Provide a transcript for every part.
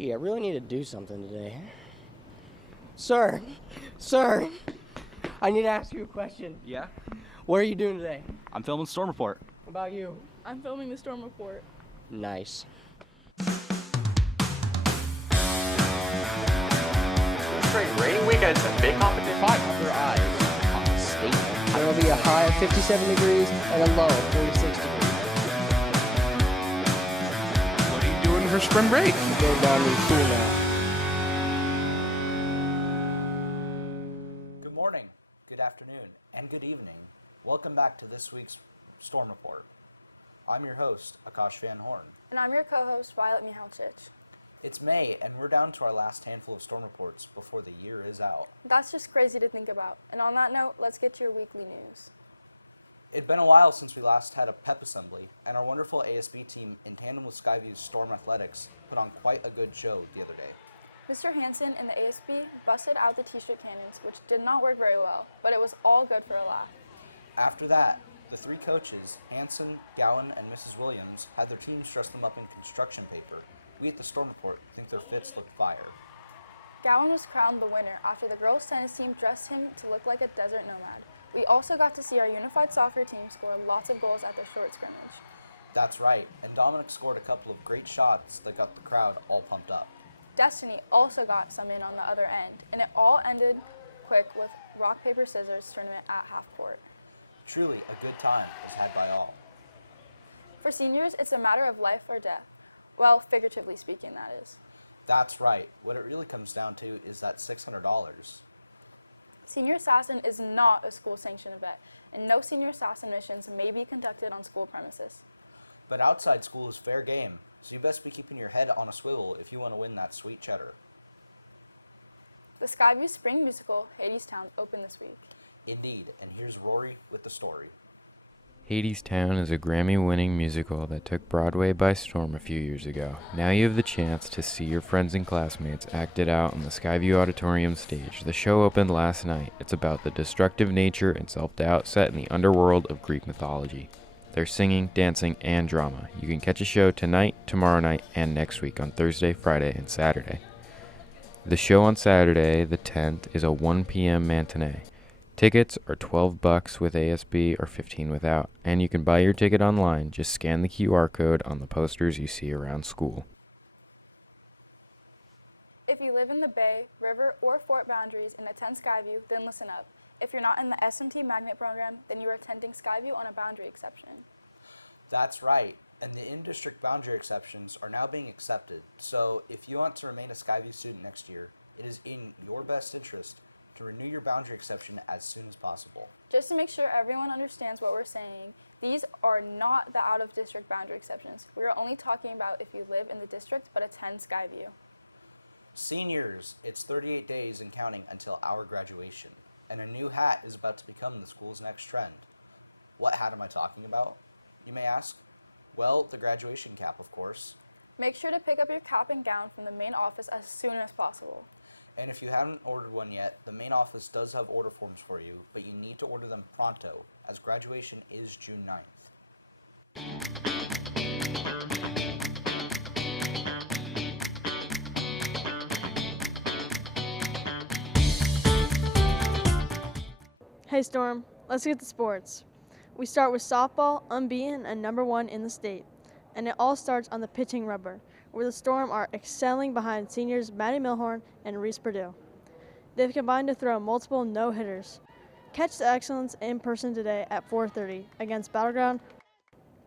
Gee, I really need to do something today. Sir, I need to ask you a question. Yeah? What are you doing today? I'm filming Storm Report. What about you? I'm filming the Storm Report. Nice. Great rating weekend, a big competition. 500 eyes on the stadium. There will be a high of 57 degrees and a low of 46 degrees. What are you doing for spring break? Go down to school now. Good morning, good afternoon, and good evening. Welcome back to this week's Storm Report. I'm your host, Akash Van Horn. And I'm your co-host, Violet Mihalchich. It's May, and we're down to our last handful of storm reports before the year is out. That's just crazy to think about. And on that note, let's get to your weekly news. It'd been a while since we last had a pep assembly, and our wonderful ASB team, in tandem with Skyview's Storm Athletics, put on quite a good show the other day. Mr. Hansen and the ASB busted out the t-shirt cannons, which did not work very well, but it was all good for a laugh. After that, the three coaches, Hansen, Gowan, and Mrs. Williams, had their teams dress them up in construction paper. We at the Storm Report think their fits looked fire. Gowan was crowned the winner after the girls' tennis team dressed him to look like a desert nomad. We also got to see our unified soccer team score lots of goals at their short scrimmage. That's right, and Dominic scored a couple of great shots that got the crowd all pumped up. Destiny also got some in on the other end, and it all ended quick with rock, paper, scissors tournament at half court. Truly, a good time was had by all. For seniors, it's a matter of life or death. Well, figuratively speaking, that is. That's right. What it really comes down to is that $600. Senior Assassin is not a school-sanctioned event, and no Senior Assassin missions may be conducted on school premises. But outside school is fair game, so you best be keeping your head on a swivel if you want to win that sweet cheddar. The Skyview Spring Musical, Hadestown, opened this week. Indeed, and here's Rory with the story. Hadestown is a Grammy-winning musical that took Broadway by storm a few years ago. Now you have the chance to see your friends and classmates act it out on the Skyview Auditorium stage. The show opened last night. It's about the destructive nature and self-doubt set in the underworld of Greek mythology. There's singing, dancing, and drama. You can catch a show tonight, tomorrow night, and next week on Thursday, Friday, and Saturday. The show on Saturday, the 10th, is a 1 p.m. matinee. Tickets are $12 with ASB or $15 without, and you can buy your ticket online. Just scan the QR code on the posters you see around school. If you live in the Bay, River, or Fort boundaries and attend Skyview, then listen up. If you're not in the SMT Magnet program, then you're attending Skyview on a boundary exception. That's right, and the in-district boundary exceptions are now being accepted. So if you want to remain a Skyview student next year, it is in your best interest to renew your boundary exception as soon as possible. Just to make sure everyone understands what we're saying, these are not the out-of-district boundary exceptions. We are only talking about if you live in the district but attend Skyview. Seniors, it's 38 days and counting until our graduation, and a new hat is about to become the school's next trend. What hat am I talking about, you may ask? Well, the graduation cap, of course. Make sure to pick up your cap and gown from the main office as soon as possible. And if you haven't ordered one yet, the main office does have order forms for you, but you need to order them pronto, as graduation is June 9th. Hey Storm, let's get to sports. We start with softball, unbeaten and number 1 in the state. And it all starts on the pitching rubber, where the Storm are excelling behind seniors Maddie Milhorn and Reese Purdue. They've combined to throw multiple no-hitters. Catch the excellence in person today at 4:30 against Battleground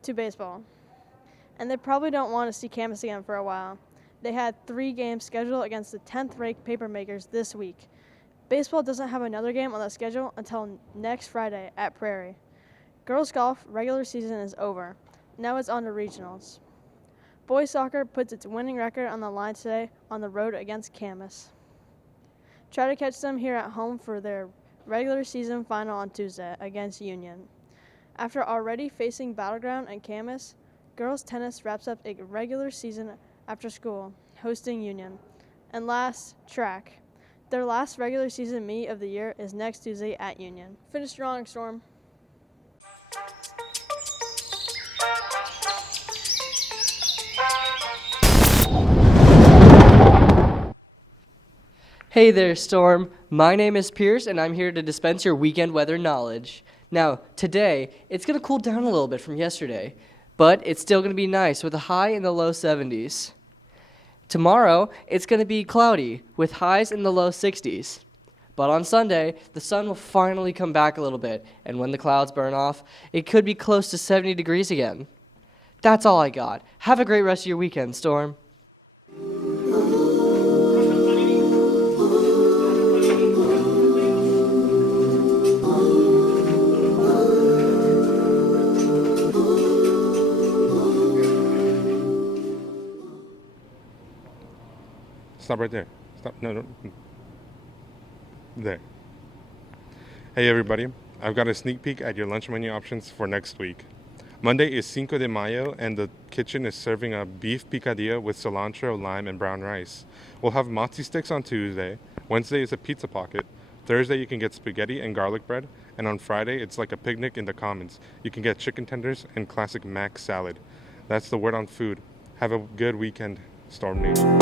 to baseball. And they probably don't want to see Camas again for a while. They had 3 games scheduled against the 10th-ranked Papermakers this week. Baseball doesn't have another game on the schedule until next Friday at Prairie. Girls golf regular season is over. Now it's on to regionals. Boys soccer puts its winning record on the line today on the road against Camas. Try to catch them here at home for their regular season final on Tuesday against Union. After already facing Battleground and Camas, girls tennis wraps up a regular season after school, hosting Union. And last, track. Their last regular season meet of the year is next Tuesday at Union. Finish strong, Storm. Hey there, Storm. My name is Pierce, and I'm here to dispense your weekend weather knowledge. Now, today, it's going to cool down a little bit from yesterday, but it's still going to be nice with a high in the low 70s. Tomorrow, it's going to be cloudy with highs in the low 60s. But on Sunday, the sun will finally come back a little bit, and when the clouds burn off, it could be close to 70 degrees again. That's all I got. Have a great rest of your weekend, Storm. Stop right there. Stop. No. There. Hey everybody, I've got a sneak peek at your lunch menu options for next week. Monday is Cinco de Mayo and the kitchen is serving a beef picadillo with cilantro, lime, and brown rice. We'll have mozzie sticks on Tuesday. Wednesday is a pizza pocket. Thursday you can get spaghetti and garlic bread. And on Friday it's like a picnic in the commons. You can get chicken tenders and classic mac salad. That's the word on food. Have a good weekend, Storm Nation.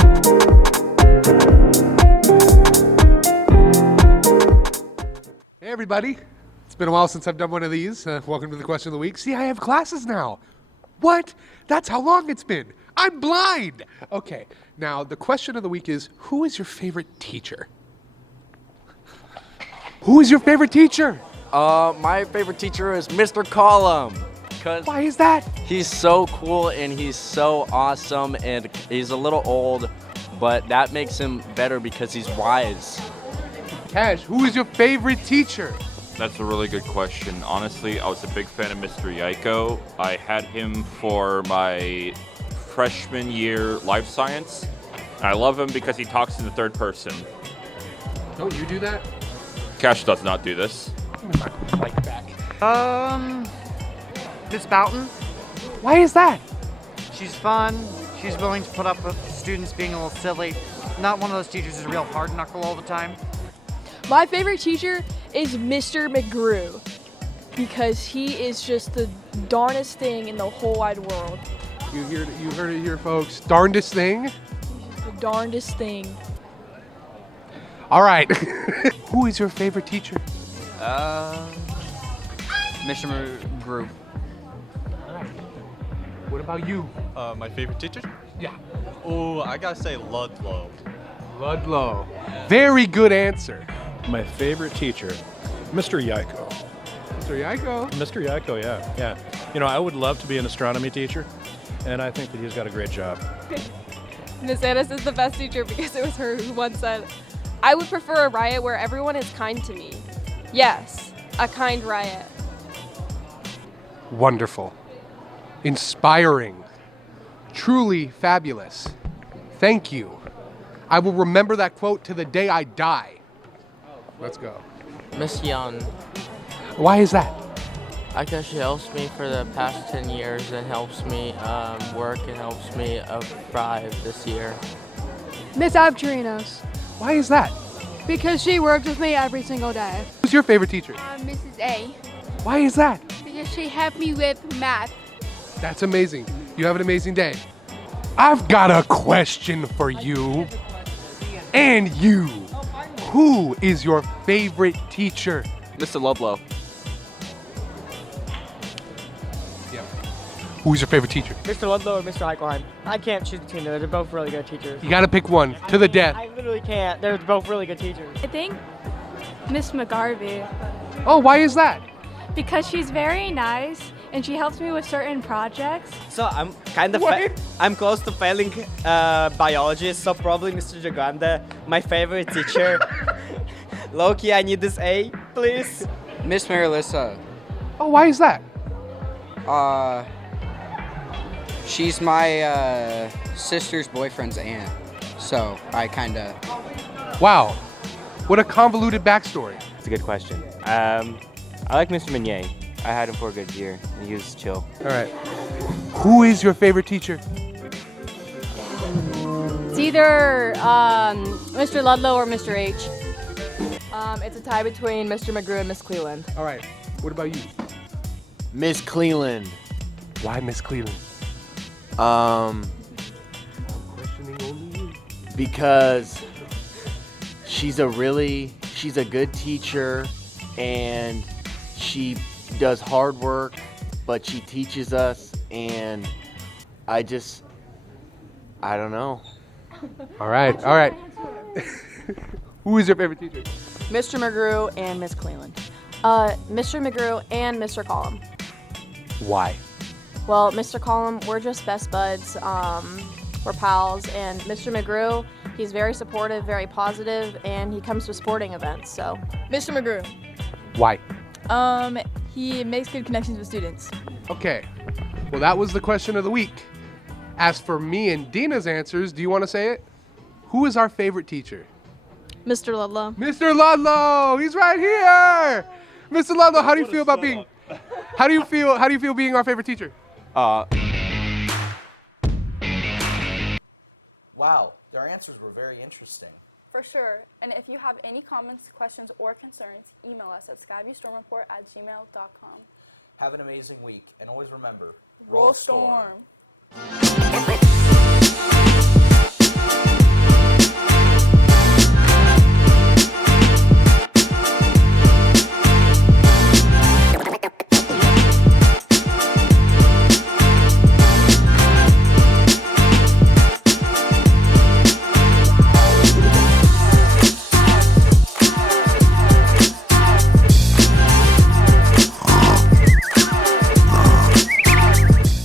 Hey everybody, it's been a while since I've done one of these. Welcome to the question of the week. See, I have classes now. What? That's how long it's been. I'm blind. Okay, now the question of the week is, who is your favorite teacher? Who is your favorite teacher? My favorite teacher is Mr. Collum. Because Why is that? he's so cool and he's so awesome and he's a little old, but that makes him better because he's wise. Cash, who is your favorite teacher? That's a really good question. Honestly, I was a big fan of Mr. Yaiko. I had him for my freshman year life science. And I love him because he talks in the third person. Don't you do that? Cash does not do this. Like back. Miss Boughton. Why is that? She's fun. She's willing to put up with students being a little silly. Not one of those teachers who's a real hard knuckle all the time. My favorite teacher is Mr. McGrew because he is just the darnest thing in the whole wide world. You heard it here, folks. Darndest thing. The darndest thing. All right. Who is your favorite teacher? Mr. McGrew. What about you? My favorite teacher? Yeah. Oh, I gotta say Ludlow. Ludlow. Very good answer. My favorite teacher, Mr. Yaiko. Mr. Yaiko. Mr. Yaiko, yeah. You know, I would love to be an astronomy teacher, and I think that he's got a great job. Miss Annis is the best teacher because it was her who once said, "I would prefer a riot where everyone is kind to me." Yes, a kind riot. Wonderful. Inspiring. Truly fabulous. Thank you. I will remember that quote to the day I die. Let's go. Miss Young. Why is that? Because she helps me for the past 10 years and helps me work and helps me thrive this year. Miss Abcherinos. Why is that? Because she works with me every single day. Who's your favorite teacher? Mrs. A. Why is that? Because she helped me with math. That's amazing. You have an amazing day. I've got a question for you. And you. Who is your favorite teacher? Mr. Ludlow. Yeah. Who's your favorite teacher? Mr. Ludlow or Mr. Eichelheim. I can't choose between them. They're both really good teachers. You gotta pick one to the death. I literally can't. They're both really good teachers. I think Miss McGarvey. Oh, why is that? Because she's very nice and she helps me with certain projects. So I'm kind of I'm close to failing biology, so probably Mr. Giganda, my favorite teacher. Loki, I need this A, please. Miss Marilisa. Oh, why is that? She's my sister's boyfriend's aunt. So I kinda... Wow. What a convoluted backstory. It's a good question. I like Mr. Meunier. I had him for a good year, and he was chill. All right. Who is your favorite teacher? It's either Mr. Ludlow or Mr. H. It's a tie between Mr. McGrew and Miss Cleland. All right. What about you? Miss Cleland. Why Miss Cleland? Because she's a good teacher, and she does hard work, but she teaches us, and I don't know. All right. Who is your favorite teacher? Mr. McGrew and Miss Cleland. Mr. McGrew and Mr. Collum. Why? Well, Mr. Collum, we're just best buds. We're pals, and Mr. McGrew, he's very supportive, very positive, and he comes to sporting events. So, Mr. McGrew. Why? He makes good connections with students. Okay. Well, that was the question of the week. As for me and Dina's answers, do you want to say it? Who is our favorite teacher? Mr. Ludlow. Mr. Ludlow, he's right here. Mr. Ludlow, how do you feel about being? How do you feel being our favorite teacher? Wow, their answers were very interesting. For sure. And if you have any comments, questions, or concerns, email us at skyviewstormreport@gmail.com. Have an amazing week, and always remember, Roll Storm.